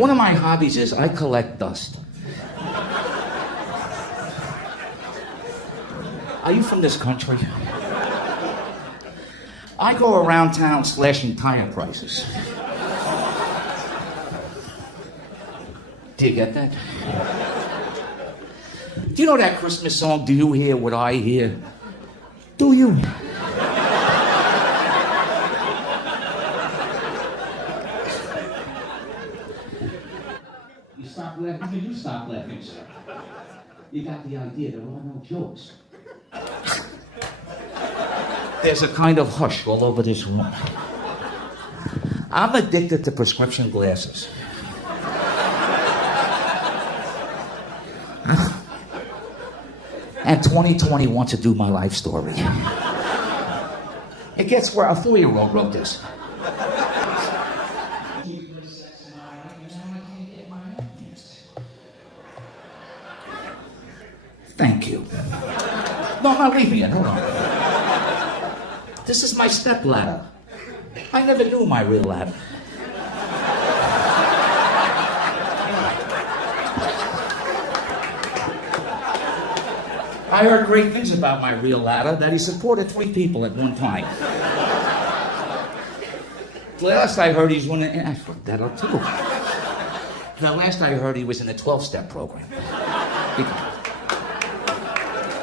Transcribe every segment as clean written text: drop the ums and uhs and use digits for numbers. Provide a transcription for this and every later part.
One of my hobbies is I collect dust. Are you from this country? I go around town slashing tire prices. Do you get that? Do you know that Christmas song, Do You Hear What I Hear? Do you? You stop laughing, you stop laughing, sir. You got the idea there are no jokes. There's a kind of hush all over this room. I'm addicted to prescription glasses. And 2020 wants to do my life story. It gets where a 4-year-old wrote this. Thank you. No, I'm not leaving it. Hold on. This is my step ladder. I never knew my real ladder. I heard great things about my real ladder, that he supported 3 people at one time. The last I heard he's one of, I fucked that up too. The last I heard he was in the 12-step program.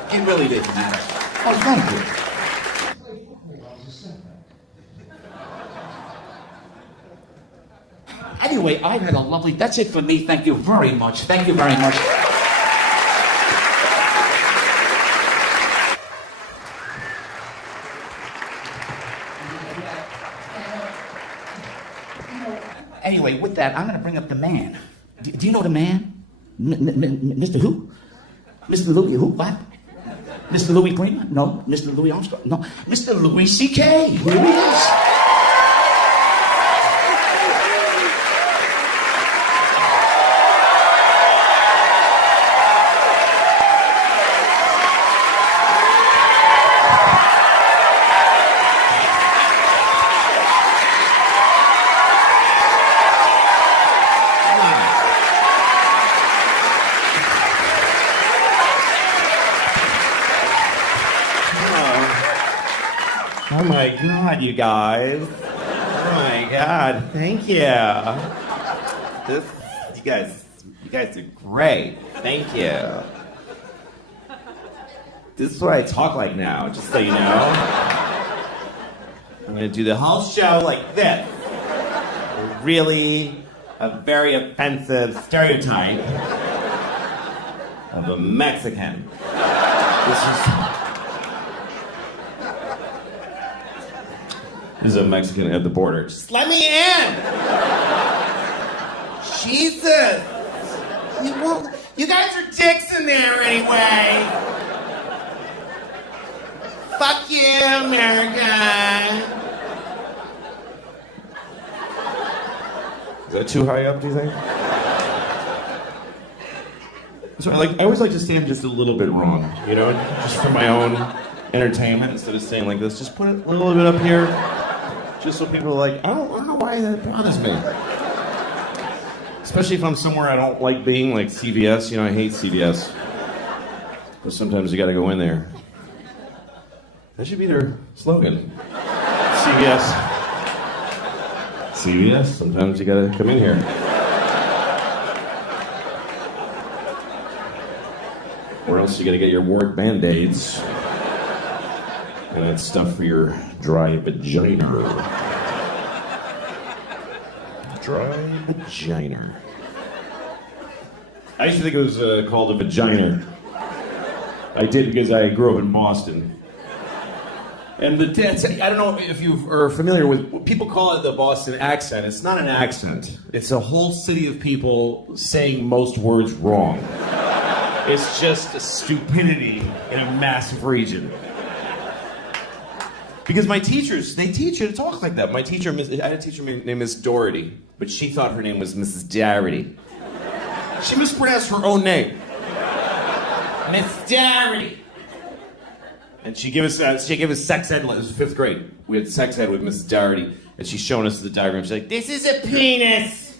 It really didn't matter. Oh, thank you. Anyway, I had a lovely, that's it for me. Thank you very much. Thank you very much. Anyway, with that, I'm going to bring up the man. Do you know the man? Mr. Who? Mr. Louis who? What? Mr. Louis Prima? No. Mr. Louis Armstrong? No. Mr. Louis C.K. Here he is. Oh my God, you guys. Oh my God, thank you. You guys are great. Thank you. This is what I talk like now, just so you know. I'm gonna do the whole show like this. Really a very offensive stereotype of a Mexican. This is a Mexican at the border. Just let me in! Jesus! You guys are dicks in there anyway! Fuck you, America! Is that too high up, do you think? So I always like to stand just a little bit wrong, you know? Just for my own entertainment, instead of staying like this. Just put it a little bit up here. Just so people are like, I don't know why that bothers me. Especially if I'm somewhere I don't like being, like CVS. You know, I hate CVS. But sometimes you gotta go in there. That should be their slogan. CVS. CVS, sometimes you gotta come in here. Or else you gotta get your wart Band-Aids. And that's stuff for your dry vagina. Dry vagina. I used to think it was called a vagina. I did because I grew up in Boston. And I don't know if you are familiar with, people call it the Boston accent. It's not an accent. It's a whole city of people saying most words wrong. It's just a stupidity in a massive region. Because my teachers, they teach you to talk like that. I had a teacher named Miss Doherty, but she thought her name was Mrs. Doherty. She mispronounced her own name. Miss Doherty. And she gave us sex ed. It was 5th grade. We had sex ed with Mrs. Doherty, and she's showing us the diagram. She's like, "This is a penis."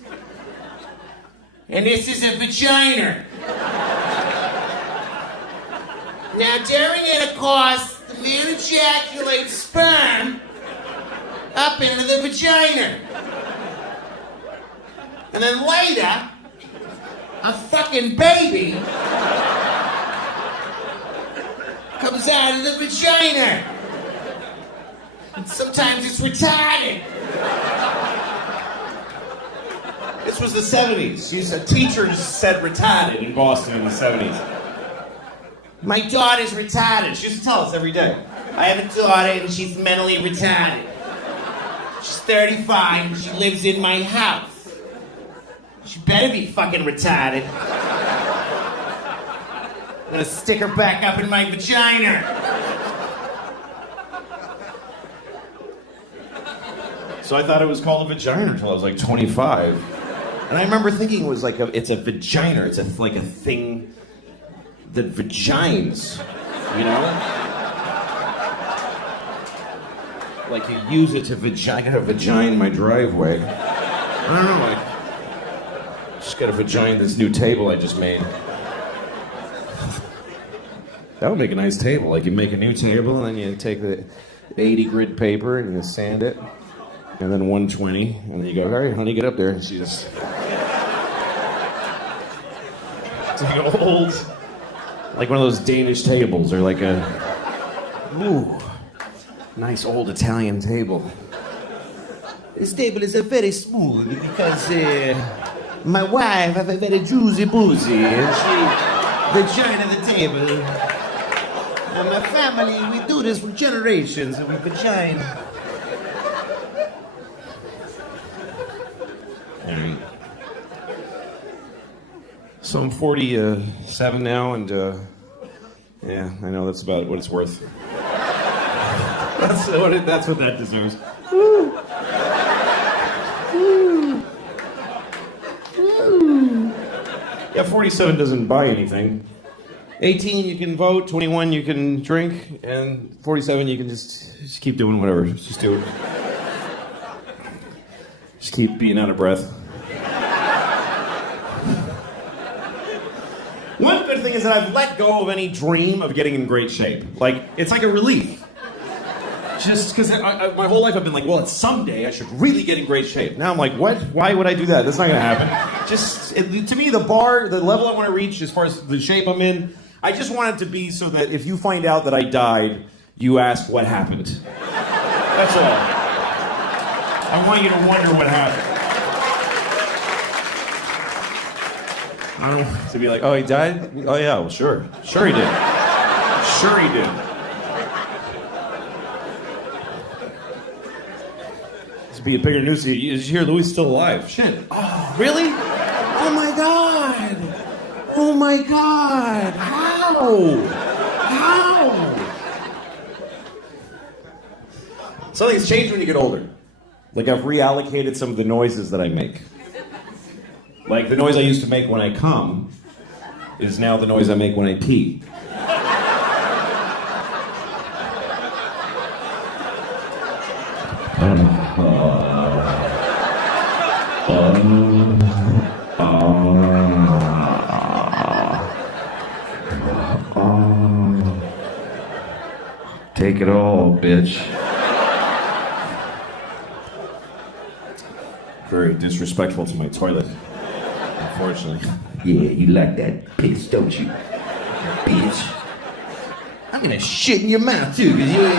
And this is a vagina. Now, during intercourse, the man ejaculates sperm up into the vagina. And then later, a fucking baby comes out of the vagina. And sometimes it's retarded. This was the 70s. A teacher just said retarded in Boston in the 70s. My daughter's retarded. She used to tell us every day. I have a daughter and she's mentally retarded. She's 35 and she lives in my house. She better be fucking retarded. I'm gonna stick her back up in my vagina. So I thought it was called a vagina until I was like 25. And I remember thinking it was like it's a vagina. It's like a thing that vagines, you know? Like you use it to vagina. I got a vagina in my driveway. I don't know. I just got a vagina in this new table I just made. That would make a nice table. Like you make a new table and then you take the 80 grit paper and you sand it. And then 120, and then you go, all right, honey, get up there. And she just... It's like an old... Like one of those Danish tables, or like a... Ooh, nice old Italian table. This table is very smooth because my wife have a very juicy boozy and she vagina the table. And my family, we do this for generations and we vagina. So I'm 47 now, and yeah, I know that's about what it's worth. That's what that deserves. Woo. Woo. Woo. Yeah, 47 doesn't buy anything. 18 you can vote, 21 you can drink, and 47 you can just keep doing whatever. Just do it. Just keep being out of breath. One good thing is that I've let go of any dream of getting in great shape. Like, it's like a relief. Just because my whole life I've been like, well, it's someday I should really get in great shape. Now I'm like, what? Why would I do that? That's not going to happen. To me, the level I want to reach as far as the shape I'm in, I just want it to be so that if you find out that I died, you ask what happened. That's all. I want you to wonder what happened. I don't want to be like, oh, he died? Oh, yeah, well, sure. Sure he did. Sure he did. This would be a bigger news. Did you hear Louis is still alive? Shit. Oh, really? Oh, my God. Oh, my God. How? Something's changed when you get older. Like, I've reallocated some of the noises that I make. Like, the noise I used to make when I come is now the noise I make when I pee. Take it all, bitch. Very disrespectful to my toilet. Unfortunately. Yeah, you like that piss, don't you? Bitch. I'm gonna shit in your mouth too, because you ain't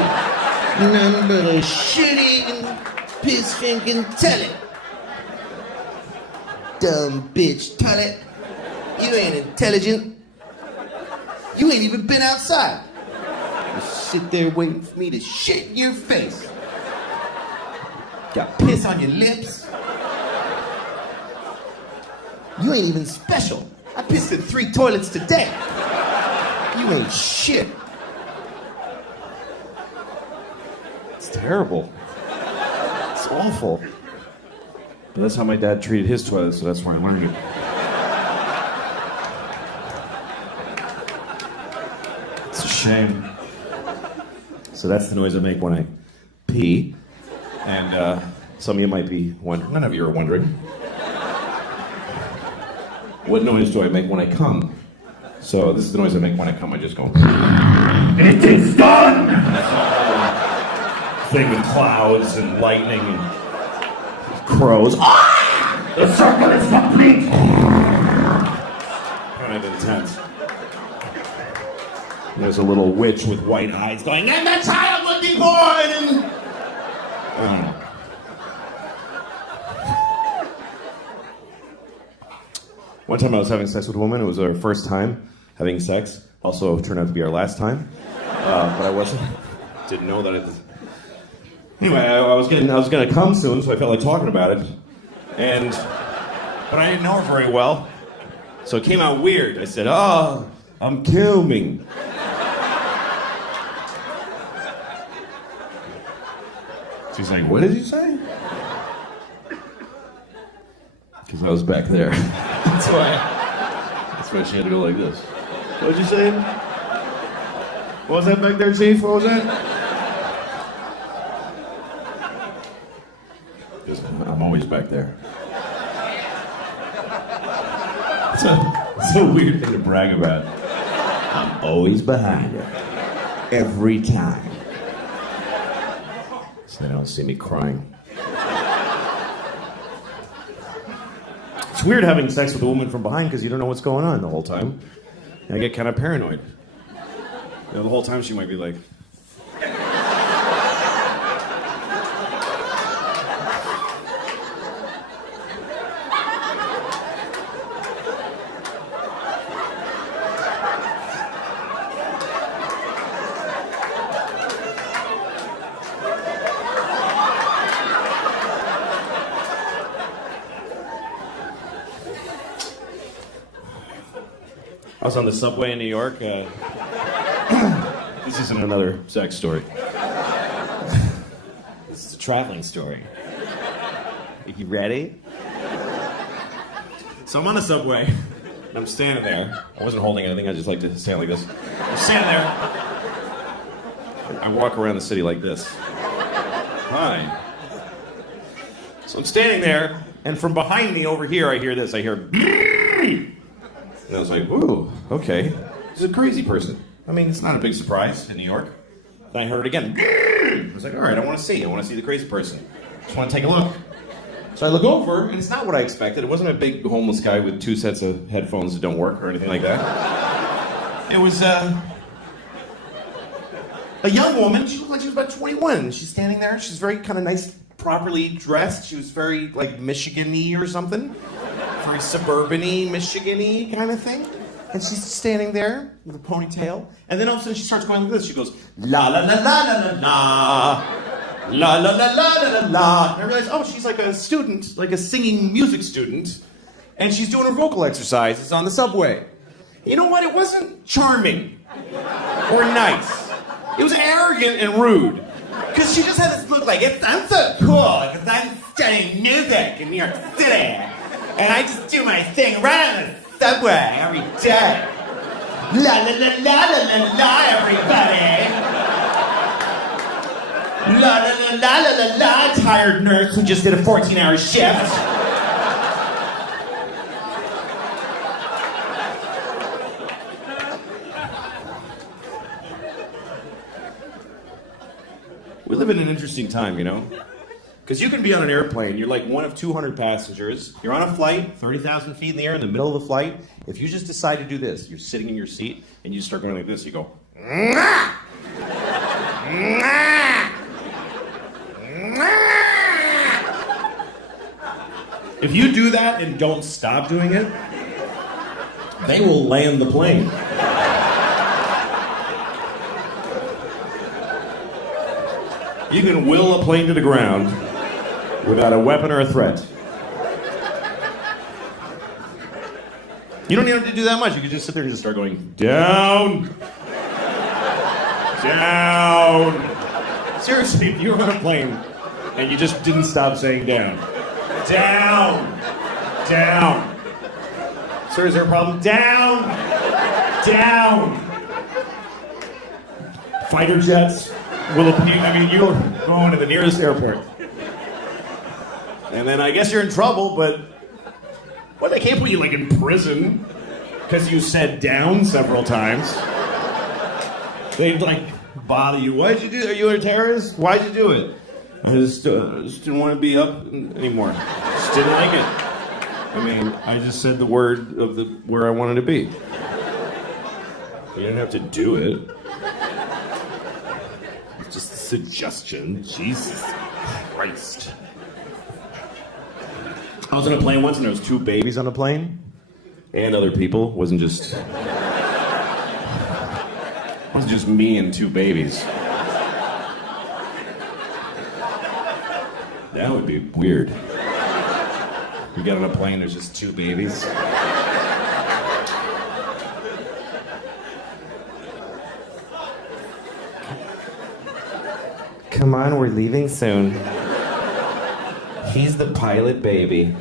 nothing but a shit-eating, piss-drinking toilet. Dumb bitch toilet. You ain't intelligent. You ain't even been outside. You sit there waiting for me to shit in your face. Got piss on your lips. You ain't even special. I pissed in 3 toilets today. You ain't shit. It's terrible. It's awful. But that's how my dad treated his toilet, so that's where I learned it. It's a shame. So that's the noise I make when I pee. And some of you might be wondering. None of you are wondering. what noise do I make when I come? So this is the noise I make when I come. I just go. It is done! Thing with clouds and lightning and crows. Ah! The circle is complete! Kind of intense. There's a little witch with white eyes going, and the child would be born! And... I don't know. One time I was having sex with a woman. It was our first time having sex. Also turned out to be our last time. But I wasn't. Didn't know that it was. Anyway, I was gonna come soon, so I felt like talking about it. But I didn't know her very well. So it came out weird. I said, "Oh, I'm coming." She's like, "What did you say?" Because I was back there. That's why she had to go like this. What'd you say? What was that back there, Chief? What was that? I'm always back there. It's a weird thing to brag about. I'm always behind her. Every time. So they don't see me crying. It's weird having sex with a woman from behind because you don't know what's going on the whole time. And I get kind of paranoid. You know, the whole time she might be like... I was on the subway in New York. This isn't another sex story. This is a traveling story. Are you ready? So I'm on the subway. And I'm standing there. I wasn't holding anything. I just like to stand like this. I'm standing there. I walk around the city like this. Hi. So I'm standing there, and from behind me over here, I hear this. I hear... And I was like, ooh, okay. He's a crazy person. I mean, it's not a big surprise in New York. Then I heard it again. I was like, all right, I want to see the crazy person. Just want to take a look. So I look over, and it's not what I expected. It wasn't a big homeless guy with 2 sets of headphones that don't work or anything like that. It was a young woman. She looked like she was about 21. She's standing there. She's very kind of nice, properly dressed. She was very, like, Michigan-y or something. Very suburban-y, Michigan-y kind of thing. And she's standing there with a ponytail. And then all of a sudden she starts going like this. She goes, la la la la la la la. La la la la la la la. And I realized, oh, she's like a student, like a singing music student. And she's doing her vocal exercises on the subway. You know what? It wasn't charming or nice. It was arrogant and rude. Because she just had this look like, I'm so cool because I'm studying music in New York City. And I just do my thing right on the subway every day. La la la la la la la, everybody. La la la la la la la, tired nurse who just did a 14-hour shift. We live in an interesting time, you know? Because you can be on an airplane, you're like one of 200 passengers, you're on a flight, 30,000 feet in the air, in the middle of the flight. If you just decide to do this, you're sitting in your seat, and you start going like this, you go, Mwah! Mwah! Mwah! If you do that and don't stop doing it, they will land the plane. You can will a plane to the ground without a weapon or a threat. You don't even have to do that much. You can just sit there and just start going, down, down. Seriously, if you were on a plane and you just didn't stop saying down, down, down. Sir, is there a problem? Down, down. Fighter jets will appear. I mean, you're going to the nearest airport. And then I guess you're in trouble, but Well, they can't put you like in prison because you said down several times. They'd like bother you. Why'd you do that? Are you a terrorist? Why'd you do it? I just didn't want to be up anymore. Just didn't like it. I mean, I just said the word of where I wanted to be. You didn't have to do it. It's just a suggestion. Jesus Christ. I was on a plane once and there was 2 babies on the plane. And other people. It wasn't just me and 2 babies. That would be weird. You get on a plane, there's just 2 babies. Come on, we're leaving soon. He's the pilot baby.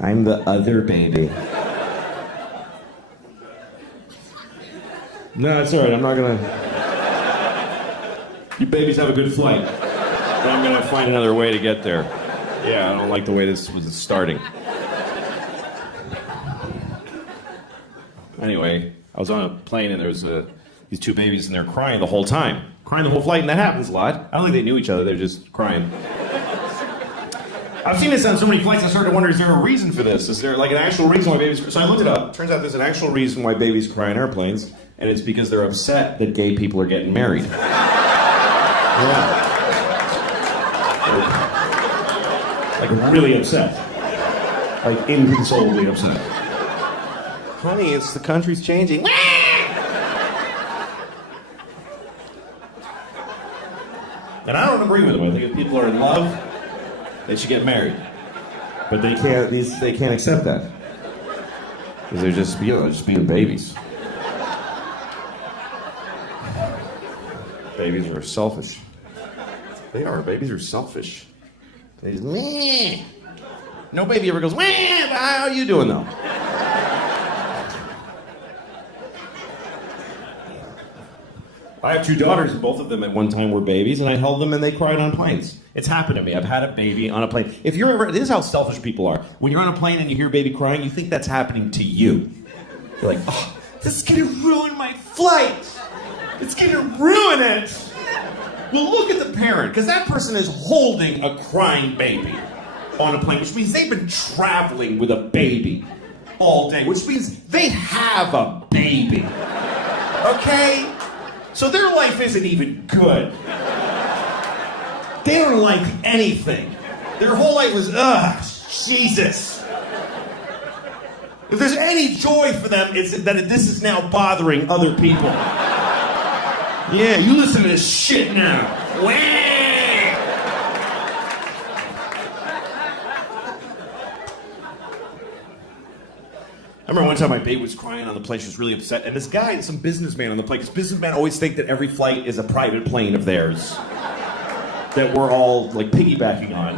I'm the other baby. No, it's alright, I'm not gonna... You babies have a good flight. But I'm gonna find another way to get there. Yeah, I don't like the way this was starting. Anyway, I was on a plane and there was these 2 babies and they're crying the whole time. Crying the whole flight, and that happens a lot. I don't think they knew each other, they're just crying. I've seen this on so many flights, I started to wonder, is there a reason for this? Is there like an actual reason why babies cry? So I looked it up. Turns out there's an actual reason why babies cry on airplanes, and it's because they're upset that gay people are getting married. Yeah. Like really upset. Like inconsolably upset. Honey, it's the country's changing. And I don't agree with them. I think if people are in love, they should get married. But they can't accept that. Because they're just being babies. Babies are selfish. They are. Babies are selfish. They just, meh. No baby ever goes, meh, how are you doing though? I have 2 daughters, and both of them at one time were babies, and I held them and they cried on planes. It's happened to me. I've had a baby on a plane. If you're ever, this is how selfish people are. When you're on a plane and you hear a baby crying, you think that's happening to you. You're like, oh, this is gonna ruin my flight. It's gonna ruin it. Well, look at the parent, because that person is holding a crying baby on a plane, which means they've been traveling with a baby all day, which means they have a baby. Okay? So their life isn't even good. They don't like anything. Their whole life was, Jesus. If there's any joy for them, it's that this is now bothering other people. Yeah, you listen to this shit now. Wah! I remember one time my baby was crying on the plane. She was really upset. And this guy, some businessman on the plane, because businessmen always think that every flight is a private plane of theirs that we're all like piggybacking on.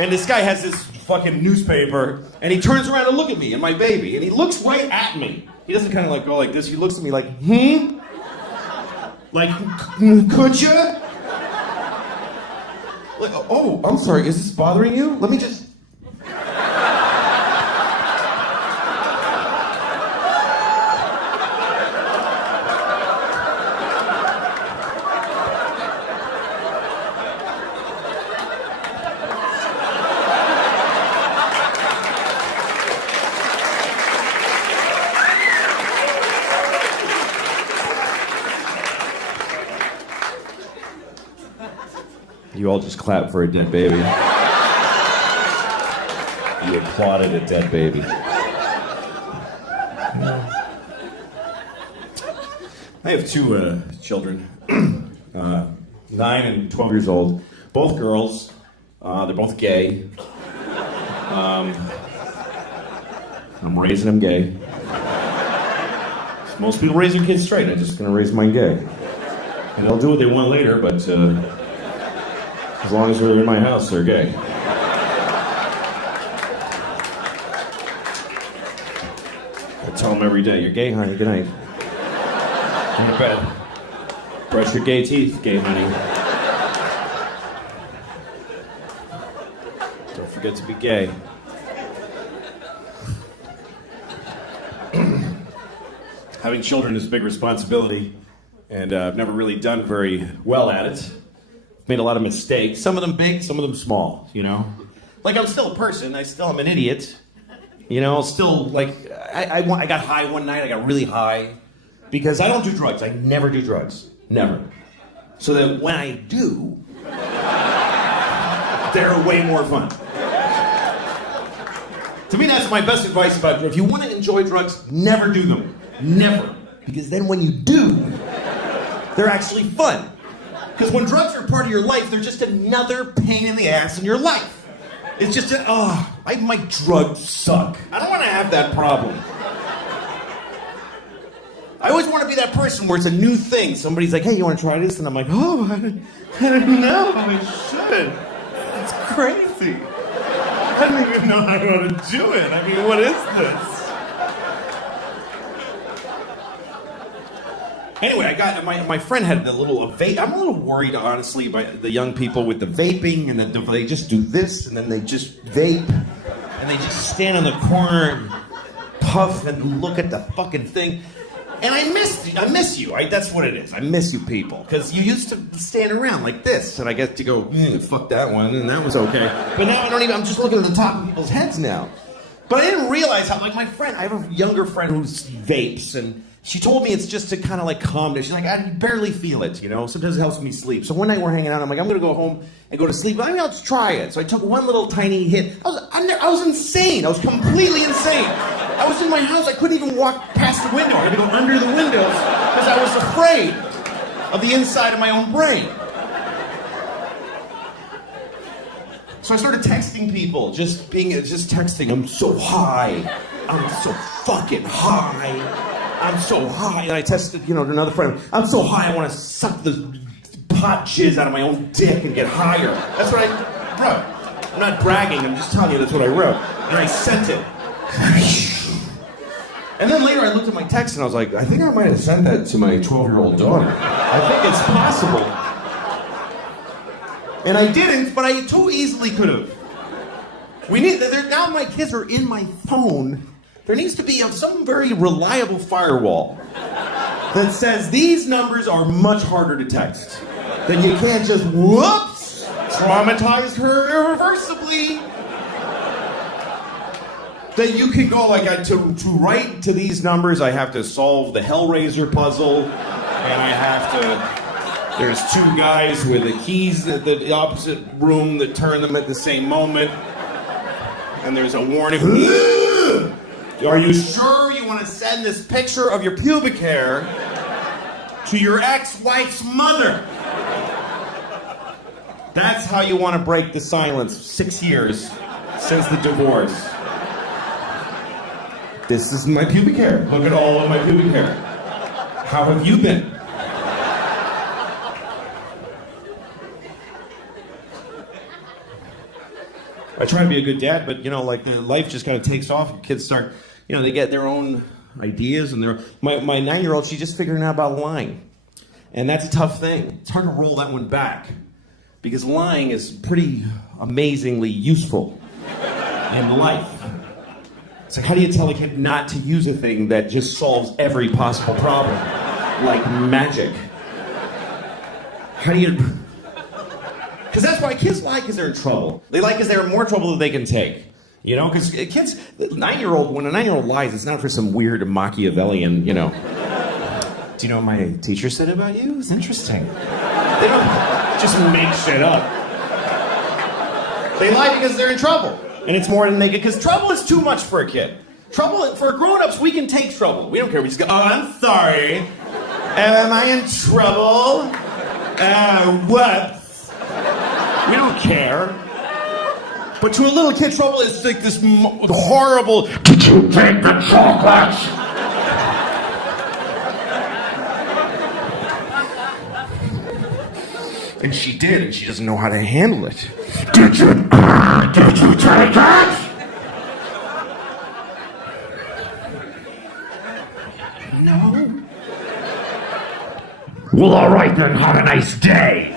And this guy has this fucking newspaper, and he turns around to look at me and my baby, and he looks right at me. He doesn't kind of like go like this. He looks at me like, Like, could you? Like, oh, I'm sorry. Is this bothering you? Let me just. You all just clapped for a dead baby. You applauded a dead baby. I have 2 children, 9 and 12 years old, both girls. They're both gay. I'm raising them gay. Most people raise their kids straight. I'm just gonna raise mine gay. And they'll do what they want later, but as long as they're in my house, they're gay. I tell them every day, you're gay, honey, good night. Go to bed. Brush your gay teeth, gay honey. Don't forget to be gay. Having children is a big responsibility, and I've never really done very well at it. Made a lot of mistakes. Some of them big, some of them small, you know? Like, I'm still a person. I still am an idiot. You know, still, like, I got high one night. I got really high. Because I don't do drugs. I never do drugs. Never. So that when I do, they're way more fun. To me, that's my best advice about drugs. If you want to enjoy drugs, never do them. Never. Because then when you do, they're actually fun. Because when drugs are part of your life, they're just another pain in the ass in your life. It's just my drugs suck. I don't want to have that problem. I always want to be that person where it's a new thing. Somebody's like, hey, you want to try this? And I'm like, oh, I don't know. I should. It's crazy. I don't even know how I want to do it. I mean, what is this? Anyway, I got my friend had a little vape. I'm a little worried, honestly, by the young people with the vaping, and they just do this, and then they just vape, and they just stand on the corner and puff and look at the fucking thing. And I miss you. That's what it is. I miss you people, because you used to stand around like this, and I get to go, fuck that one, and that was okay. But now I don't even. I'm just looking at the top of people's heads now. But I didn't realize how, like, my friend. I have a younger friend who vapes, and she told me it's just to kind of like calm down. She's like, I barely feel it, you know? Sometimes it helps me sleep. So one night we're hanging out, I'm like, I'm gonna go home and go to sleep, but I mean, I'll just try it. So I took one little tiny hit. I was insane. I was completely insane. I was in my house, I couldn't even walk past the window. I had to go under the windows because I was afraid of the inside of my own brain. So I started texting people, just texting, I'm so high. I'm so fucking high. I'm so high. And I texted, to another friend, I'm so high I want to suck the pot jizz out of my own dick and get higher. That's what I wrote. I'm not bragging, I'm just telling you that's what I wrote. And I sent it. And then later I looked at my text and I was like, I think I might have sent that to my 12-year-old daughter. I think it's possible. And I didn't, but I too easily could have. Now my kids are in my phone. There needs to be some very reliable firewall that says these numbers are much harder to text. That you can't just, whoops, traumatize her irreversibly. That you can go to write to these numbers, I have to solve the Hellraiser puzzle, and I have to, there's two guys with the keys at the opposite room that turn them at the same moment, and there's a warning. Are you sure you want to send this picture of your pubic hair to your ex-wife's mother? That's how you want to break the silence 6 years since the divorce. This is my pubic hair. Look at all of my pubic hair. How have you been? I try to be a good dad, but life just kind of takes off. Kids start, they get their own ideas, and my 9-year-old, she's just figuring out about lying, and that's a tough thing. It's hard to roll that one back because lying is pretty amazingly useful in life. It's like, how do you tell a kid not to use a thing that just solves every possible problem, like magic? How do you? Because that's why kids lie, because they're in trouble. They lie because they're in more trouble than they can take. Because kids, when a 9-year-old lies, it's not for some weird Machiavellian, Do you know what my teacher said about you? It's interesting. They don't just make shit up. They lie because they're in trouble. And it's more than they get, because trouble is too much for a kid. Trouble, for grown-ups, we can take trouble. We don't care. We just go, oh, I'm sorry. Am I in trouble? What? We don't care. But to a little kid, trouble is like this horrible, did you take the chocolate? And she did, and she doesn't know how to handle it. Did you take it? No. Well, all right then, have a nice day.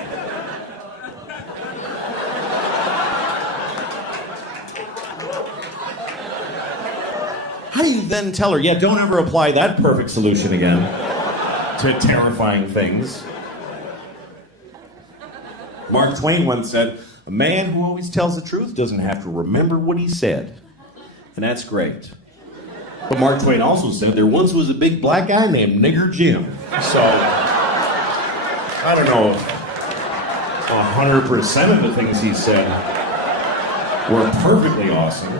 How do you then tell her, yeah, don't ever apply that perfect solution again to terrifying things? Mark Twain once said, a man who always tells the truth doesn't have to remember what he said. And that's great. But Mark Twain also said there once was a big black guy named Nigger Jim. So, I don't know if 100% of the things he said were perfectly awesome.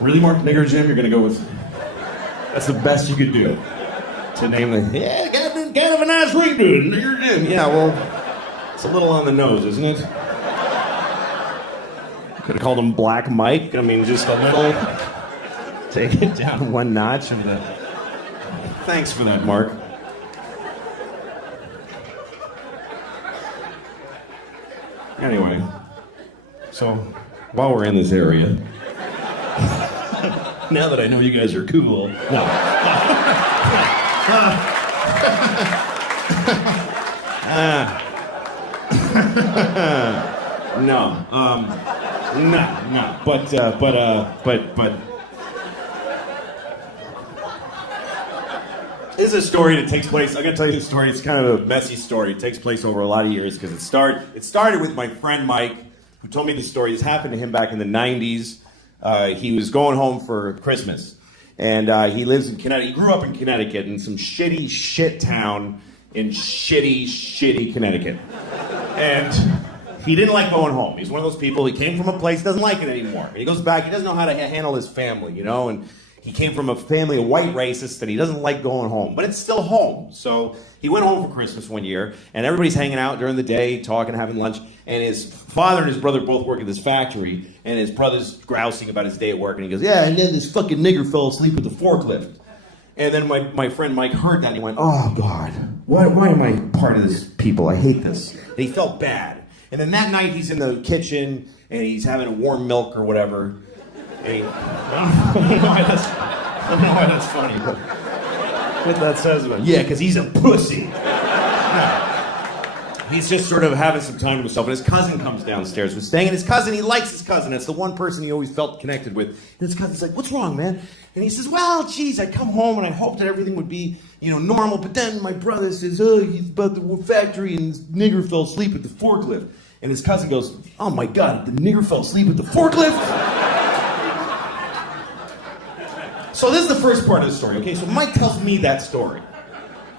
Really, Mark, Nigger Jim, you're gonna go with... That's the best you could do. To name the... Yeah, kind of a nice ring to it, Nigger Jim. Yeah, well, it's a little on the nose, isn't it? Could have called him Black Mike. I mean, just a little... Take it down one notch. And thanks for that, Mark. Anyway, so while we're in this area, now that I know you guys are cool, but this is a story that takes place. I'm gonna tell you the story. It's kind of a messy story. It takes place over a lot of years because it started with my friend Mike, who told me this story. This happened to him back in the 90s. He was going home for Christmas, and he lives in Connecticut. He grew up in Connecticut in some shitty shit town in shitty Connecticut, and he didn't like going home. He's one of those people. He came from a place, doesn't like it anymore, and he goes back. He doesn't know how to handle his family, you know, and he came from a family of white racists, and he doesn't like going home, but it's still home. So he went home for Christmas one year, and everybody's hanging out during the day, talking, having lunch, and his father and his brother both work at this factory, and his brother's grousing about his day at work, and he goes, yeah, and then this fucking nigger fell asleep with the forklift. And then my friend Mike heard that, and he went, oh, God, why am I part of this people? I hate this. And he felt bad. And then that night, he's in the kitchen, and he's having a warm milk or whatever. And I don't know why that's funny, but what that says about him. Yeah, because he's a pussy. No. He's just sort of having some time to himself, and his cousin comes downstairs. We're staying, and his cousin, he likes his cousin. It's the one person he always felt connected with. And his cousin's like, what's wrong, man? And he says, well, geez, I come home, and I hoped that everything would be, normal, but then my brother says, oh, he's about the factory, and this nigger fell asleep at the forklift. And his cousin goes, oh, my God, the nigger fell asleep at the forklift? So this is the first part of the story, okay? So Mike tells me that story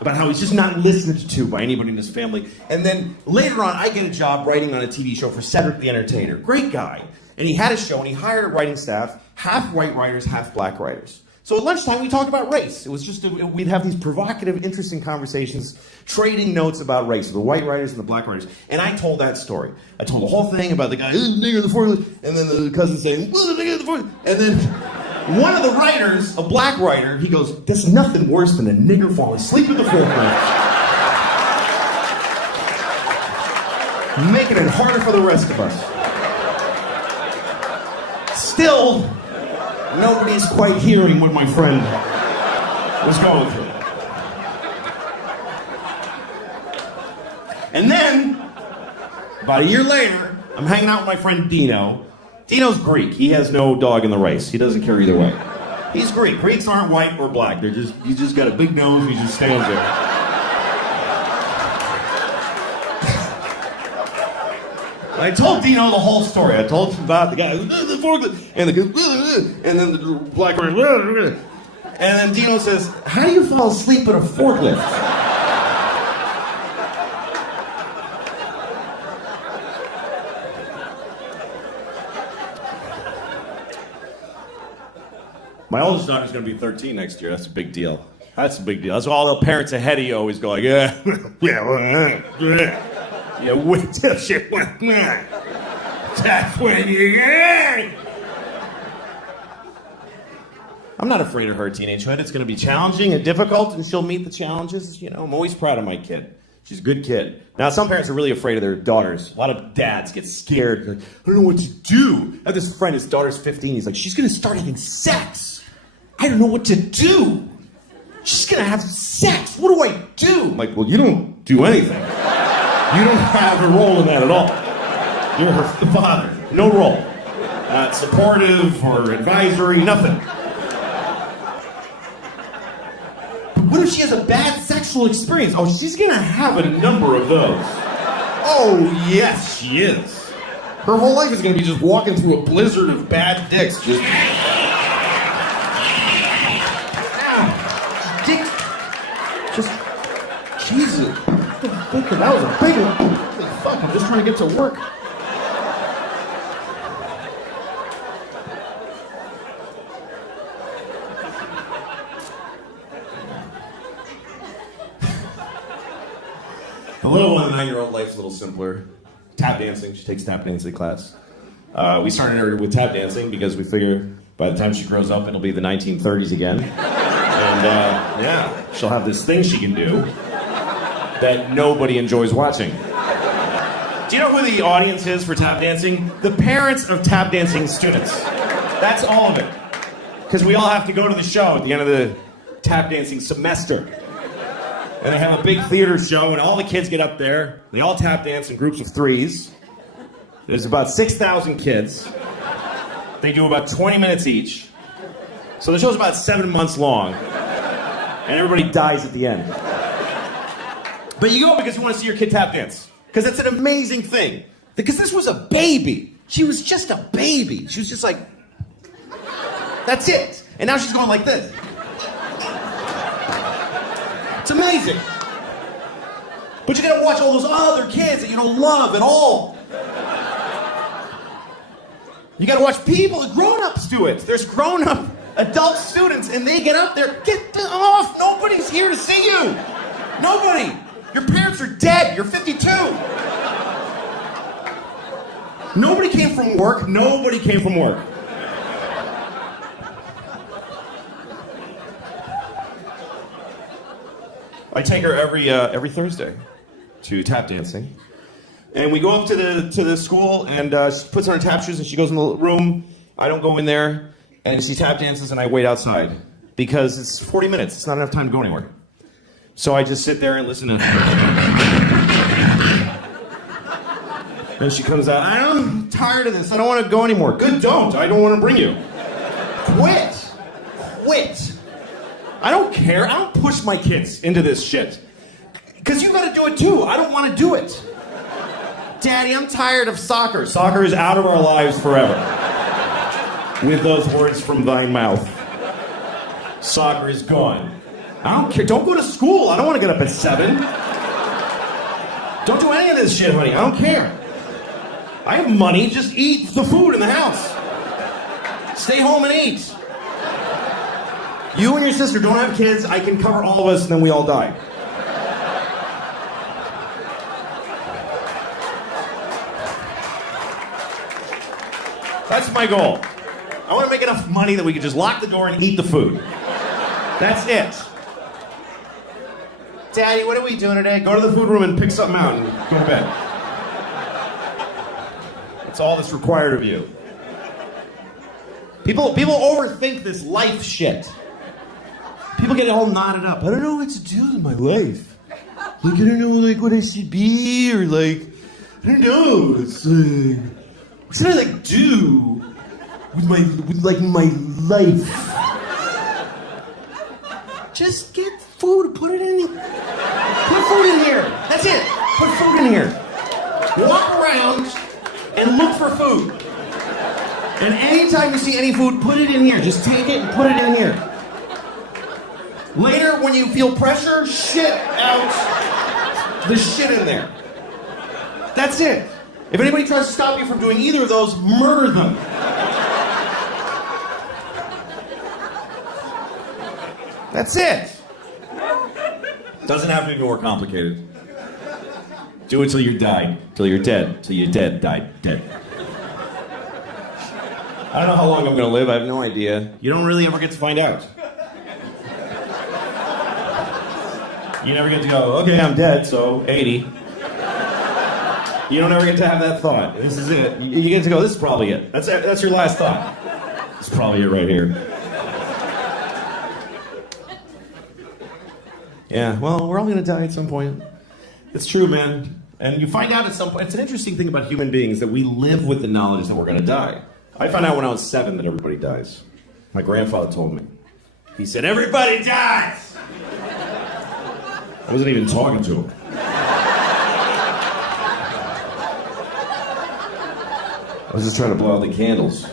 about how he's just not listened to by anybody in his family. And then later on, I get a job writing on a TV show for Cedric the Entertainer. Great guy. And he had a show, and he hired a writing staff, half white writers, half black writers. So at lunchtime, we talked about race. It was just, we'd have these provocative, interesting conversations, trading notes about race, the white writers and the black writers. And I told that story. I told the whole thing about the guy, nigger in the forklift, and then the cousin saying, well, the nigger in the forklift. And then one of the writers, a black writer, he goes, there's nothing worse than a nigger falling asleep at the forklift. Making it harder for the rest of us. Still, nobody's quite hearing what my friend was going through. And then, about a year later, I'm hanging out with my friend Dino. Dino's Greek. He has no dog in the race. He doesn't care either way. He's Greek. Greeks aren't white or black. He's just got a big nose and he just stands there. I told Dino the whole story. I told him about the guy, the forklift, and and then the black man, and then Dino says, how do you fall asleep at a forklift? My oldest daughter's going to be 13 next year. That's a big deal. That's a big deal. That's all the parents ahead of you always go like, yeah, wait till shit. That's when you. I'm not afraid of her teenagehood. It's going to be challenging and difficult, and she'll meet the challenges. I'm always proud of my kid. She's a good kid. Now, some parents are really afraid of their daughters. A lot of dads get scared. Like, I don't know what to do. I have this friend, his daughter's 15. He's like, she's going to start having sex. I don't know what to do. She's going to have sex. What do I do? I'm like, well, you don't do anything. You don't have a role in that at all. You're her father. No role. Not supportive or advisory, nothing. But what if she has a bad sexual experience? Oh, she's gonna have a number of those. Oh, yes, she is. Her whole life is gonna be just walking through a blizzard of bad dicks. Just. Dicks. Just. Jesus. That was a big one. Holy fuck, I'm just trying to get to work. The little one, the 9-year-old, life's a little simpler. Tap dancing. She takes tap dancing class. We started her with tap dancing because we figure by the time she grows up, it'll be the 1930s again. And yeah, she'll have this thing she can do that nobody enjoys watching. Do you know who the audience is for tap dancing? The parents of tap dancing students. That's all of it. Because we all have to go to the show at the end of the tap dancing semester. And they have a big theater show, and all the kids get up there. They all tap dance in groups of 3s. There's about 6,000 kids. They do about 20 minutes each. So the show's about 7 months long. And everybody dies at the end. But you go because you want to see your kid tap dance. Because it's an amazing thing. Because this was a baby. She was just a baby. She was just like, that's it. And now she's going like this. It's amazing. But you gotta watch all those other kids that you don't love at all. You gotta watch people, the grown-ups do it. There's grown-up adult students and they get up there, get off. Nobody's here to see you. Nobody. Your parents are dead. You're 52. Nobody came from work. Nobody came from work. I take her every Thursday to tap dancing, and we go up to the school, and she puts on her tap shoes and she goes in the room. I don't go in there, and she tap dances, and I wait outside because it's 40 minutes. It's not enough time to go anywhere. So I just sit there and listen to her. And she comes out. I'm tired of this. I don't want to go anymore. Good, don't. I don't want to bring you. Quit. I don't care. I don't push my kids into this shit. Because you gotta do it too. I don't want to do it. Daddy, I'm tired of soccer. Soccer is out of our lives forever. With those words from thy mouth. Soccer is gone. I don't care. Don't go to school. I don't want to get up at 7. Don't do any of this shit, honey. I don't care. I have money. Just eat the food in the house. Stay home and eat. You and your sister don't have kids, I can cover all of us, and then we all die. That's my goal. I want to make enough money that we can just lock the door and eat the food. That's it. Daddy, what are we doing today? Go to the food room and pick something out and go to bed. That's all that's required of you. People overthink this life shit. People get all knotted up. I don't know what to do in my life. Like, I don't know, like, what I should be, or, like, I don't know. It's, what should I, like, do with my life? Just get food, put it in. Put food in here. That's it. Put food in here. Walk around and look for food. And anytime you see any food, put it in here. Just take it and put it in here. Later, when you feel pressure, shit out the shit in there. That's it. If anybody tries to stop you from doing either of those, murder them. That's it. Doesn't have to be more complicated. Do it till you're died, till you're dead, till you're dead, died, dead. I don't know how long I'm gonna live, I have no idea. You don't really ever get to find out. You never get to go, okay, I'm dead, so 80. You don't ever get to have that thought. This is it. You get to go, this is probably it. That's your last thought. This is probably it right here. Yeah, well, we're all gonna die at some point. It's true, man. And you find out at some point, it's an interesting thing about human beings that we live with the knowledge that we're going to die. I found out when I was 7 that everybody dies. My grandfather told me. He said, everybody dies! I wasn't even talking to him. I was just trying to blow out the candles.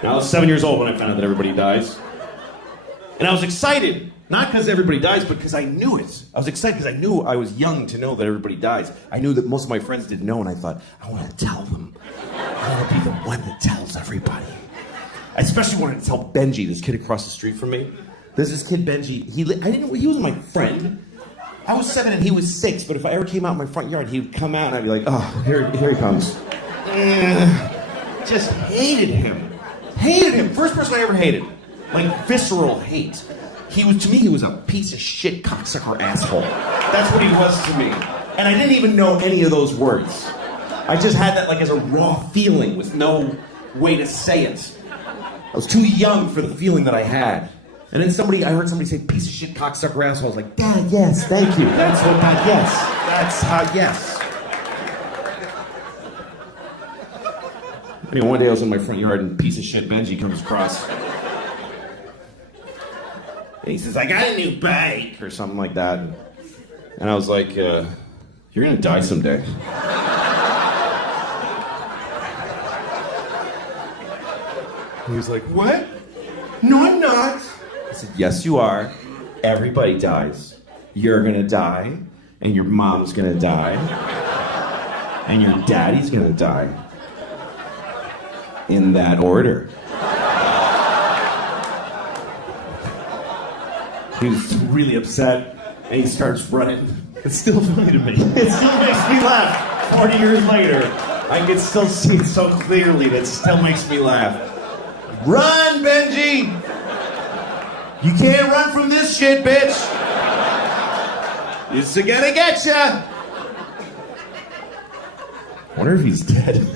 Now, I was 7 years old when I found out that everybody dies. And I was excited. Not because everybody dies, but because I knew it. I was excited because I knew I was young to know that everybody dies. I knew that most of my friends didn't know, and I thought, I want to tell them. I want to be the one that tells everybody. I especially wanted to tell Benji, this kid across the street from me. There's this kid, Benji. He was my friend. I was 7 and he was 6, but if I ever came out in my front yard, he would come out and I'd be like, oh, here he comes. Just hated him. Hated him. First person I ever hated. Like visceral hate. To me, he was a piece of shit cocksucker asshole. That's what he was to me. And I didn't even know any of those words. I just had that like as a raw feeling with no way to say it. I was too young for the feeling that I had. And then I heard somebody say piece of shit cocksucker asshole. I was like, Dad, yes, thank you. That's what that, yes. That's how, yes. Anyway, one day I was in my front yard and piece of shit Benji comes across. And he says, I got a new bike, or something like that. And I was like, you're gonna die someday. He was like, what? No, I'm not. I said, yes, you are. Everybody dies. You're gonna die, and your mom's gonna die, and your daddy's gonna die. In that order. He was really upset, and he starts running. It's still funny to me. It still makes me laugh. 40 years later, I can still see it so clearly that it still makes me laugh. Run, Benji! You can't run from this shit, bitch! It's gonna get ya! I wonder if he's dead.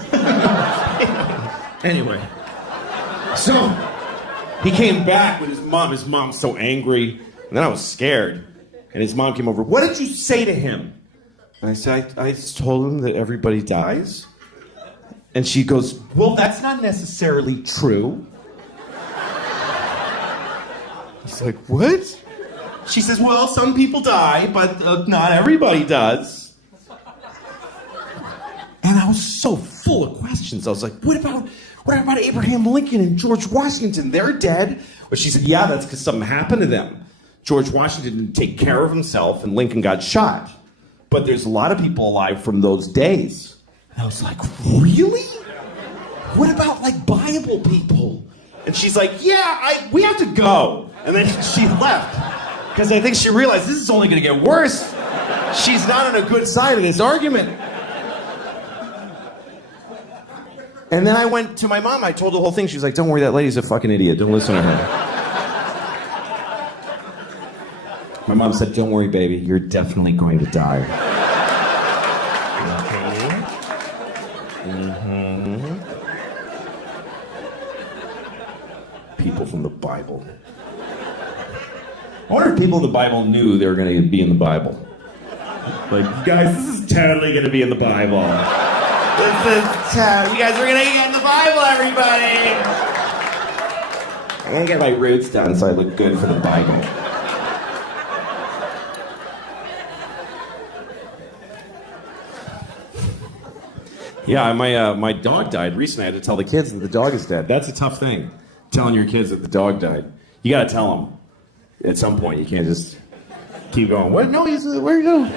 Anyway, so he came back with his mom. His mom's so angry. And then I was scared. And his mom came over. What did you say to him? And I said, I just told him that everybody dies. And she goes, well, that's not necessarily true. He's like, what? She says, well, some people die, but not everybody does. And I was so full of questions. I was like, what about Abraham Lincoln and George Washington? They're dead. But she said, yeah, that's because something happened to them. George Washington didn't take care of himself, and Lincoln got shot. But there's a lot of people alive from those days. And I was like, really? What about, like, Bible people? And she's like, yeah, we have to go. And then she left. Because I think she realized this is only going to get worse. She's not on a good side of this argument. And then I went to my mom. I told the whole thing. She was like, don't worry, that lady's a fucking idiot. Don't listen to her. My mom said, don't worry, baby. You're definitely going to die. People from the Bible. I wonder if people in the Bible knew they were going to be in the Bible. Like, guys, this is totally going to be in the Bible. You guys are going to get in the Bible, everybody. I'm going to get my roots done so I look good for the Bible. Yeah, my dog died recently. I had to tell the kids that the dog is dead. That's a tough thing, telling your kids that the dog died. You got to tell them at some point. You can't just keep going. What? No, where'd he go?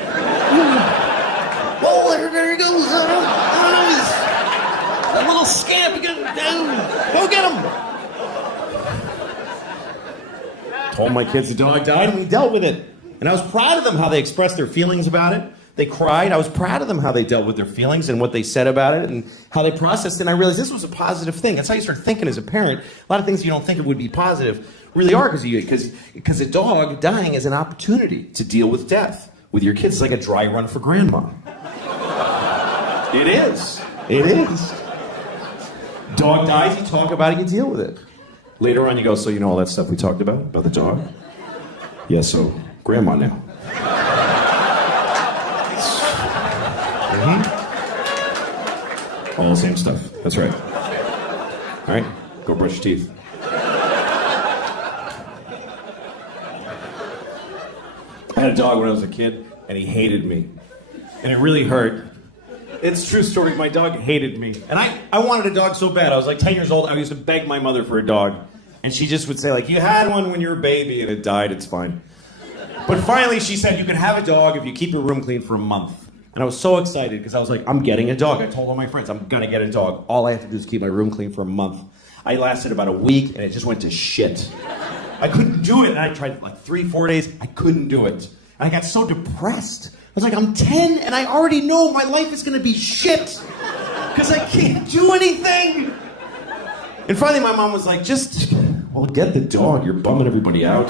Oh, there he goes. That little scamp. Go get him. Told my kids the dog died, and we dealt with it. And I was proud of them how they expressed their feelings about it. They cried. I was proud of them how they dealt with their feelings and what they said about it and how they processed it. And I realized this was a positive thing. That's how you start thinking as a parent. A lot of things you don't think would be positive really are because a dog dying is an opportunity to deal with death. With your kids, it's like a dry run for grandma. It is. It is. Dog dies, you talk about it, you deal with it. Later on, you go, so you know all that stuff we talked about the dog? Yeah, so grandma now. All the same stuff. That's right. All right, go brush your teeth. I had a dog when I was a kid, and he hated me. And it really hurt. It's a true story. My dog hated me. And I wanted a dog so bad. I was like 10 years old. I used to beg my mother for a dog. And she just would say, like, you had one when you were a baby and it died. It's fine. But finally, she said, you can have a dog if you keep your room clean for a month. And I was so excited because I was like, I'm getting a dog. I told all my friends, I'm going to get a dog. All I have to do is keep my room clean for a month. I lasted about a week and it just went to shit. I couldn't do it. And I tried like 3-4 days. I couldn't do it. And I got so depressed. I was like, I'm 10 and I already know my life is going to be shit because I can't do anything. And finally my mom was like, well, get the dog. You're bumming everybody out.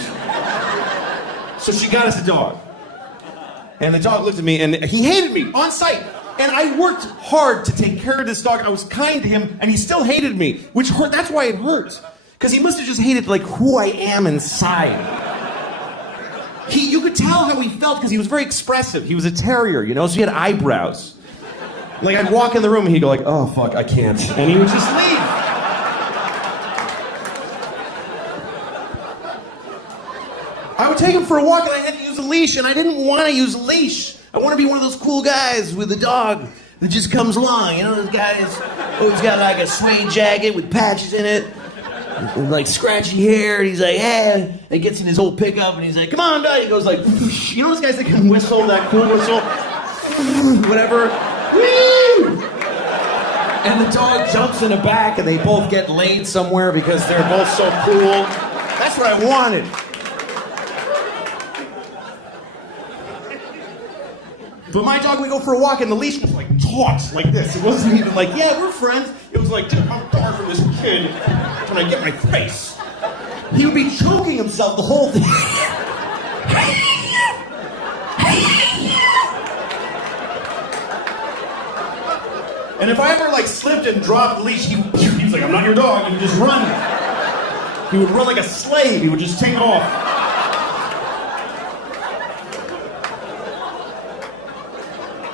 So she got us a dog. And the dog looked at me and he hated me on sight. And I worked hard to take care of this dog. I was kind to him and he still hated me, which hurt. That's why it hurt. Because he must have just hated like who I am inside. You could tell how he felt because he was very expressive. He was a terrier, you know, so he had eyebrows. Like I'd walk in the room and he'd go like, oh fuck, I can't. And he would just leave. I would take him for a walk and I had to use a leash and I didn't want to use a leash. I want to be one of those cool guys with a dog that just comes along, you know, those guys who's got like a suede jacket with patches in it. And like scratchy hair, and he's like, hey, and gets in his old pickup, and he's like, come on, buddy. He goes like, you know those guys that can whistle, that cool whistle? Whatever. Woo! And the dog jumps in the back, and they both get laid somewhere because they're both so cool. That's what I wanted. But my dog would go for a walk, and the leash was like taut, like this. It wasn't even like, yeah, we're friends. It was like, I'm far from this kid. Can I get my face? He would be choking himself the whole thing. And if I ever like slipped and dropped the leash, he was like, I'm not your dog. And he'd just run. He would run like a slave. He would just take off.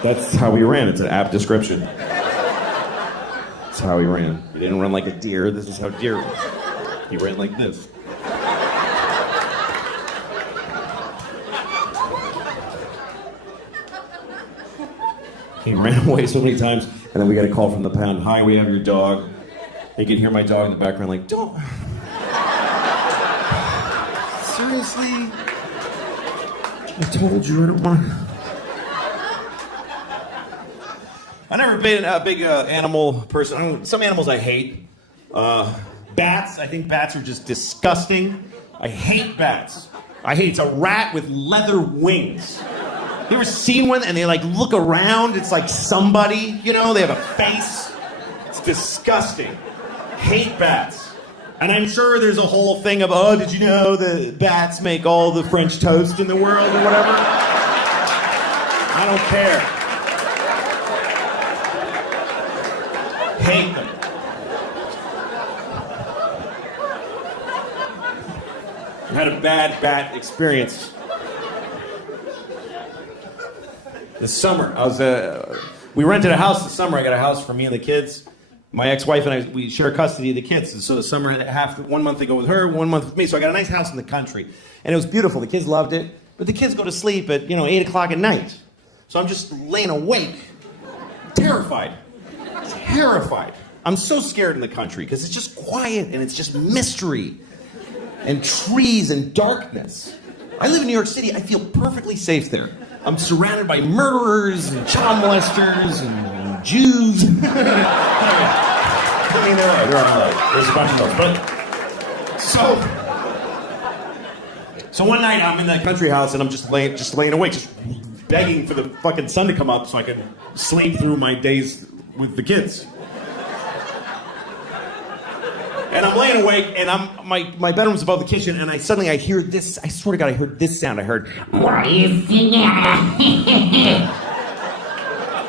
That's how he ran. It's an apt description. That's how he ran. He didn't run like a deer. This is how deer ran. He ran like this. He ran away so many times, and then we got a call from the pound. Hi, we have your dog. You can hear my dog in the background like, don't. Seriously? I told you I don't want. I've never been a big animal person. Some animals I hate. Bats. I think bats are just disgusting. I hate bats. It's a rat with leather wings. You ever seen one and they like look around? It's like somebody, you know, they have a face. It's disgusting. Hate bats. And I'm sure there's a whole thing of, oh, did you know the bats make all the French toast in the world or whatever? I don't care. Hate them. I had a bad bat experience. This summer, we rented a house this summer. I got a house for me and the kids. My ex-wife and I, we share custody of the kids. And so the summer, 1 month they go with her, 1 month with me. So I got a nice house in the country. And it was beautiful. The kids loved it. But the kids go to sleep at, 8 o'clock at night. So I'm just laying awake, terrified. Terrified. I'm so scared in the country because it's just quiet and it's just mystery and trees and darkness. I live in New York City. I feel perfectly safe there. I'm surrounded by murderers and child molesters and Jews. I mean, there are there's a bunch of those. But so one night I'm in that country house and I'm just laying awake, just begging for the fucking sun to come up so I can sleep through my days with the kids. And I'm laying awake, and my bedroom's above the kitchen, and I hear this. I swear to God, I heard this sound. I heard, what are you singing?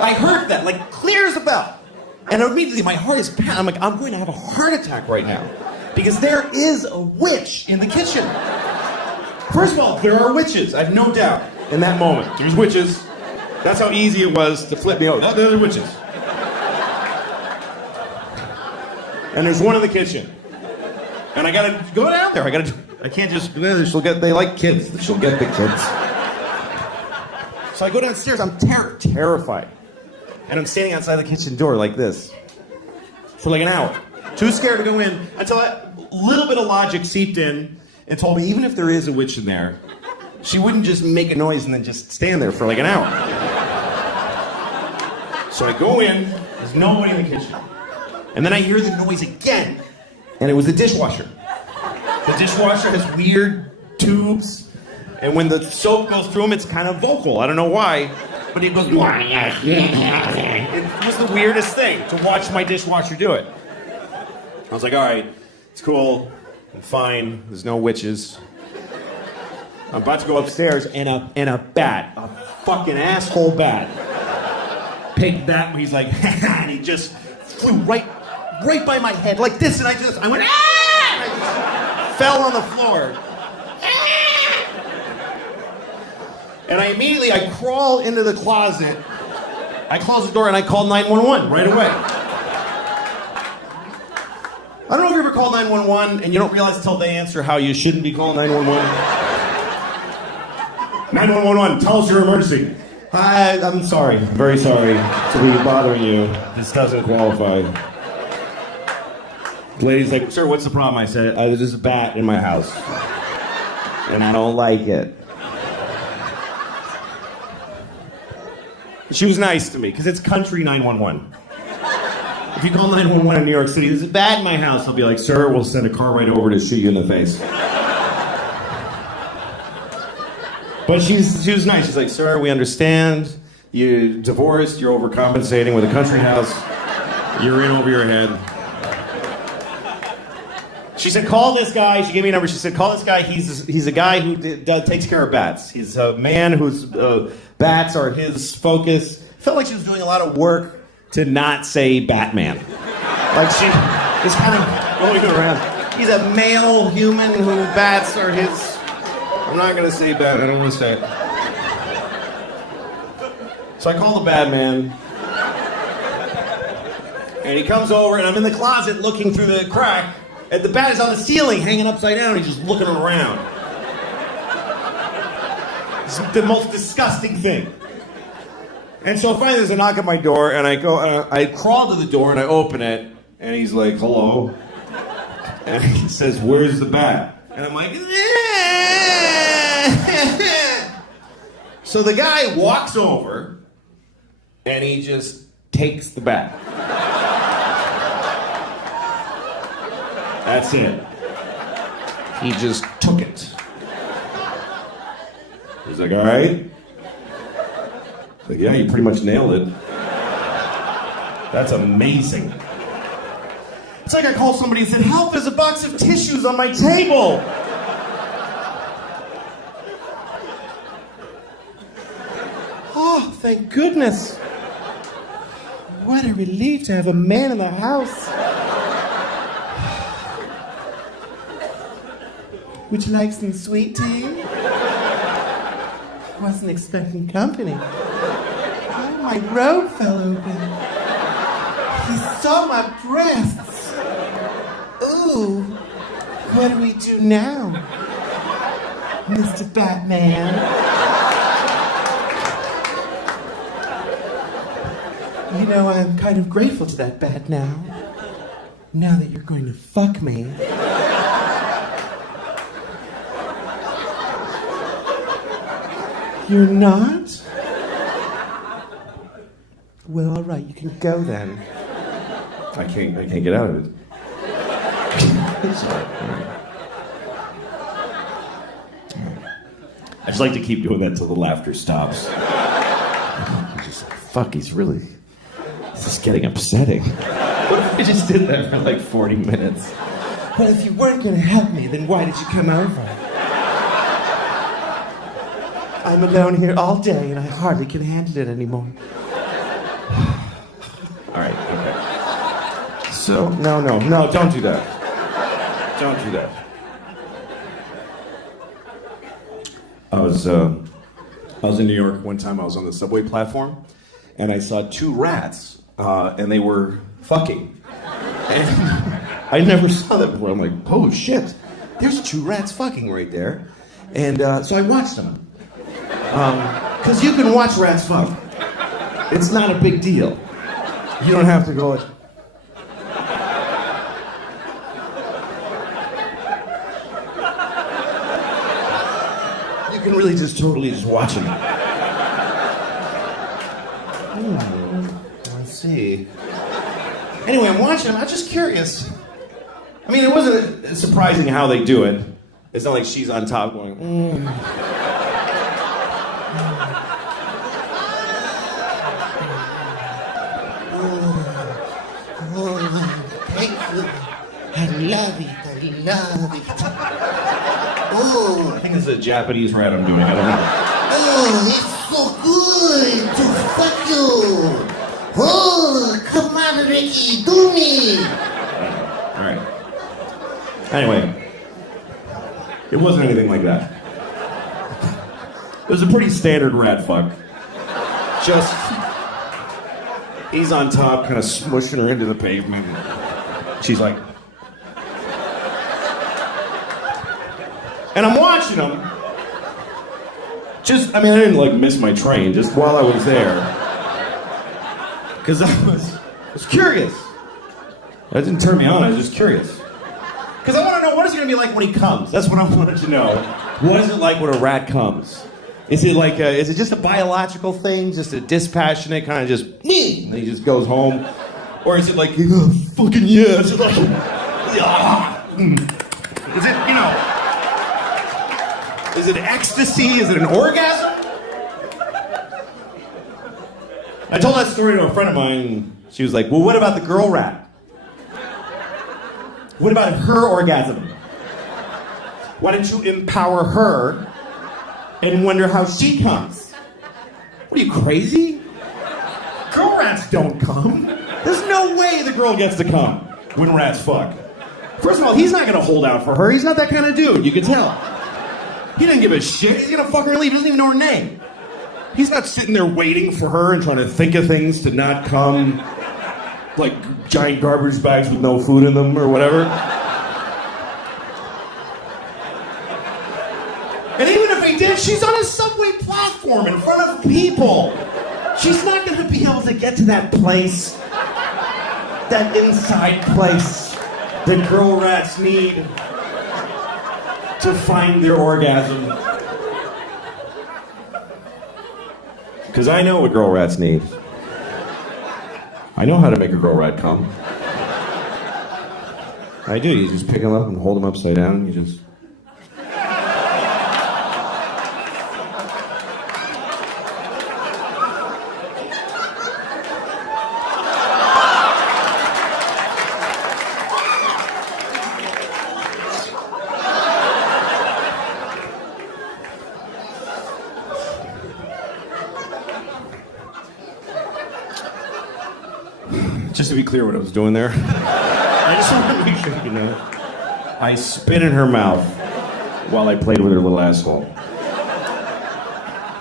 I heard that, like clear as a bell. And immediately my heart is pounding. I'm like, I'm going to have a heart attack right now. Because there is a witch in the kitchen. First of all, there are witches. I have no doubt in that moment. There's witches. That's how easy it was to flip me over. Oh, there are witches. And there's one in the kitchen. And I gotta go down there. I can't just, they like kids. She'll get the kids. So I go downstairs. I'm terrified. And I'm standing outside the kitchen door like this for like an hour. Too scared to go in until a little bit of logic seeped in and told me even if there is a witch in there, she wouldn't just make a noise and then just stand there for like an hour. So I go in, there's nobody in the kitchen. And then I hear the noise again. And it was the dishwasher. The dishwasher has weird tubes. And when the soap goes through them, it's kind of vocal. I don't know why. But it goes... It was the weirdest thing to watch my dishwasher do it. I was like, all right, it's cool. I'm fine. There's no witches. I'm about to go upstairs, and a bat, a fucking asshole bat, pig bat, he's like, and he just flew right by my head like this, and I went, ah! And I just fell on the floor. And I crawl into the closet. I close the door and I call 911 right away. I don't know if you ever call 911 and you don't realize until they answer how you shouldn't be calling 911. 911, tell us your emergency. Hi, I'm sorry. I'm very sorry to be bothering you. This doesn't qualify. The lady's like, sir, what's the problem? I said, there's a bat in my house. And I don't like it. She was nice to me, because it's country 911. If you call 911 in New York City, there's a bat in my house, I'll be like, sir, we'll send a car right over to shoot you in the face. But she was nice. She's like, sir, we understand. You're divorced, you're overcompensating with a country house. You're in over your head. She said, call this guy. She gave me a number. She said, call this guy. He's a guy who takes care of bats. He's a man whose bats are his focus. Felt like she was doing a lot of work to not say Batman. Like she is kind of going around. He's a male human who bats are his... I'm not going to say Batman. I don't want to say it. So I call the Batman. And he comes over, and I'm in the closet looking through the crack. And the bat is on the ceiling, hanging upside down. He's just looking around. It's the most disgusting thing. And so finally there's a knock at my door, and I go, I crawl to the door, and I open it, and he's like, hello. And he says, where's the bat? And I'm like, so the guy walks over, and he just takes the bat. That's it. He just took it. He's like, all right. He's like, yeah, you pretty much nailed it. That's amazing. It's like I called somebody and said, help, there's a box of tissues on my table. Oh, thank goodness. What a relief to have a man in the house. Would you like some sweet tea? Wasn't expecting company. Oh, my robe fell open. He saw my breasts. Ooh, what do we do now, Mr. Batman? You know, I'm kind of grateful to that bat now. Now that you're going to fuck me. You're not? Well, all right, you can go then. I can't get out of it. Sorry. I just like to keep doing that till the laughter stops. I'm just like, fuck, this is getting upsetting. What if we just did that for like 40 minutes? Well, if you weren't going to help me, then why did you come over? I'm alone here all day, and I hardly can handle it anymore. All right, okay. So, no, don't do that. Don't do that. I was in New York one time. I was on the subway platform, and I saw two rats, and they were fucking. And I never saw that before. I'm like, oh shit, there's two rats fucking right there. And so I watched them. Because you can watch rats fuck. It's not a big deal. You don't have to go. You can really just totally just watch them. Let's see. Anyway, I'm watching them. I'm just curious. I mean, it wasn't surprising how they do it. It's not like she's on top going, I love it. Oh, I think it's a Japanese rat I'm doing. I don't know. oh, it's so good to fuck you. Oh, come on, Ricky, do me. All right. Anyway, it wasn't anything like that. It was a pretty standard rat fuck. Just, he's on top, kind of smushing her into the pavement. She's like, and I'm watching them. Just, I mean, I didn't like miss my train, just while I was there. Because I was curious. That didn't turn me on, I was just curious. Because I want to know, what is it going to be like when he comes? That's what I wanted to know. What is it like when a rat comes? Is it like, is it just a biological thing? Just a dispassionate kind of just, me, and then he just goes home? Or is it like, oh, fucking yeah? Is it like, yeah. Is it, you know, is it ecstasy? Is it an orgasm? I told that story to a friend of mine. She was like, well, what about the girl rat? What about her orgasm? Why don't you empower her and wonder how she comes? What are you, crazy? Girl rats don't come. There's no way the girl gets to come when rats fuck. First of all, he's not gonna hold out for her. He's not that kind of dude, you can tell. He doesn't give a shit. He's gonna fuck her and leave. He doesn't even know her name. He's not sitting there waiting for her and trying to think of things to not come, like giant garbage bags with no food in them or whatever. And even if he did, she's on a subway platform in front of people. She's not going to be able to get to that place, that inside place that girl rats need to find their orgasm. Because I know what girl rats need. I know how to make a girl rat come. I do. You just pick them up and hold them upside down, and you just... Just to be clear what I was doing there, I just want to make sure you know. I spit in her mouth while I played with her little asshole.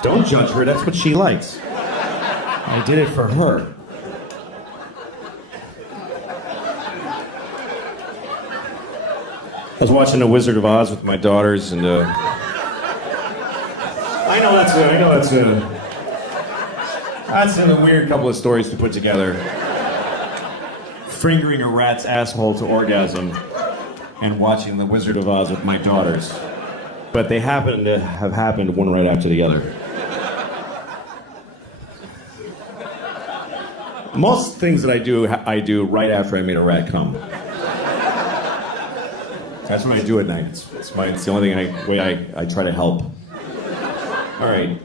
Don't judge her, that's what she likes. I did it for her. I was watching The Wizard of Oz with my daughters, and I know that's a weird couple of stories to put together. Fingering a rat's asshole to orgasm and watching The Wizard of Oz with my daughters. But they happen to have happened one right after the other. Most things that I do right after I made a rat come. That's what I do at night. It's the only way I try to help. All right.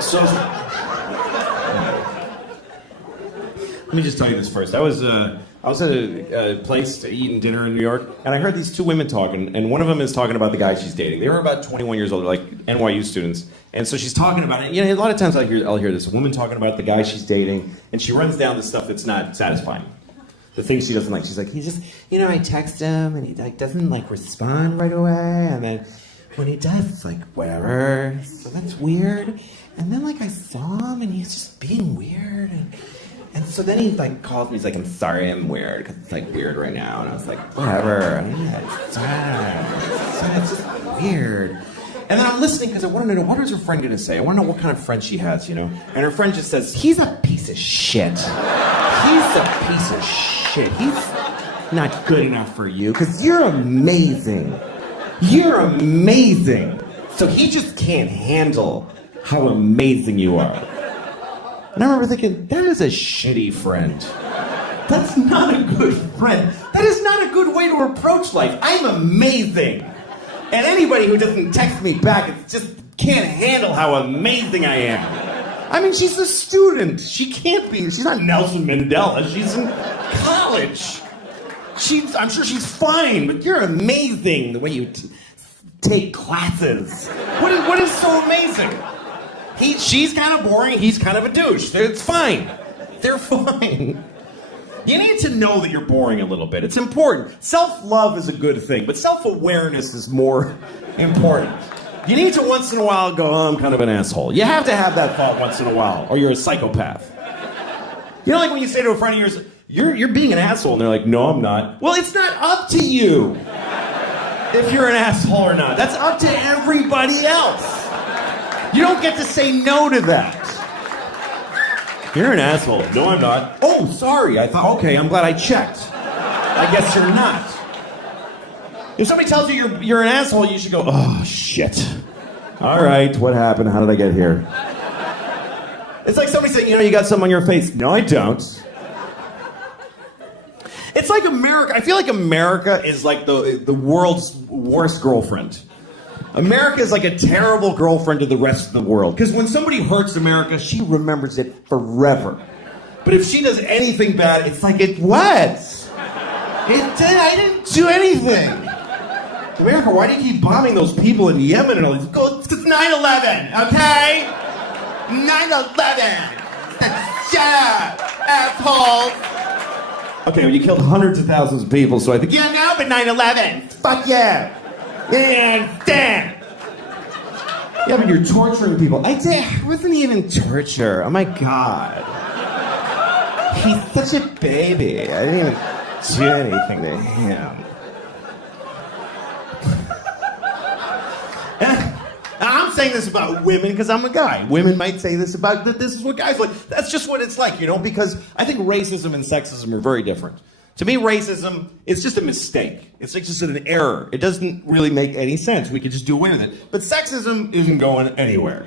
So... let me just tell you this first. I was at a place to eat and dinner in New York, and I heard these two women talking, and one of them is talking about the guy she's dating. They were about 21 years old, like NYU students, and so she's talking about it. You know, a lot of times I'll hear this woman talking about the guy she's dating, and she runs down the stuff that's not satisfying. the things she doesn't like. She's like, he just, I text him and he like doesn't like respond right away, and then when he does, it's like whatever. So that's weird. And then like I saw him and he's just being weird, and so then he like calls me. He's like, I'm sorry, I'm weird because it's like weird right now. And I was like, whatever. It's just weird. And then I'm listening because I want to know, what is her friend going to say? I want to know what kind of friend she has, And her friend just says, he's a piece of shit. He's a piece of shit. He's not good enough for you because you're amazing. You're amazing. So he just can't handle how amazing you are. And I remember thinking, that is a shitty friend. That's not a good friend. That is not a good way to approach life. I'm amazing. And anybody who doesn't text me back just can't handle how amazing I am. I mean, she's a student. She's not Nelson Mandela. She's in college. I'm sure she's fine, but you're amazing the way you take classes. What is so amazing? She's kind of boring, he's kind of a douche. It's fine. They're fine. You need to know that you're boring a little bit. It's important. Self-love is a good thing, but self-awareness is more important. You need to once in a while go, oh, I'm kind of an asshole. You have to have that thought once in a while, or you're a psychopath. Like when you say to a friend of yours, you're being an asshole, and they're like, no, I'm not. Well, it's not up to you if you're an asshole or not. That's up to everybody else. You don't get to say no to that. You're an asshole. No, I'm not. Oh, sorry. I thought, okay, I'm glad I checked. I guess you're not. If somebody tells you you're an asshole, you should go, oh, shit. All right, what happened? How did I get here? It's like somebody saying, you got something on your face. No, I don't. It's like America. I feel like America is like the world's worst girlfriend. America is like a terrible girlfriend to the rest of the world. Because when somebody hurts America, she remembers it forever. But if she does anything bad, it's like, what? I didn't do anything. America, why do you keep bombing those people in Yemen and all these? It's 9/11, okay? 9/11. Shut up, asshole. Okay, well, you killed hundreds of thousands of people, so I think, yeah, now, but 9/11. Fuck yeah. And damn! Yeah, but you're torturing people. It wasn't even torture. Oh my God. He's such a baby. I didn't even do anything to him. I'm saying this about women because I'm a guy. Women might say this about, this is what guys like. That's just what it's like, because I think racism and sexism are very different. To me, racism is just a mistake. It's like just an error. It doesn't really make any sense. We could just do away with it. But sexism isn't going anywhere.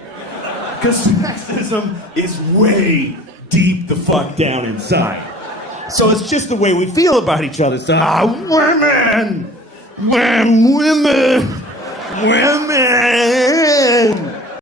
Because sexism is way deep the fuck down inside. So it's just the way we feel about each other. So, women! Women!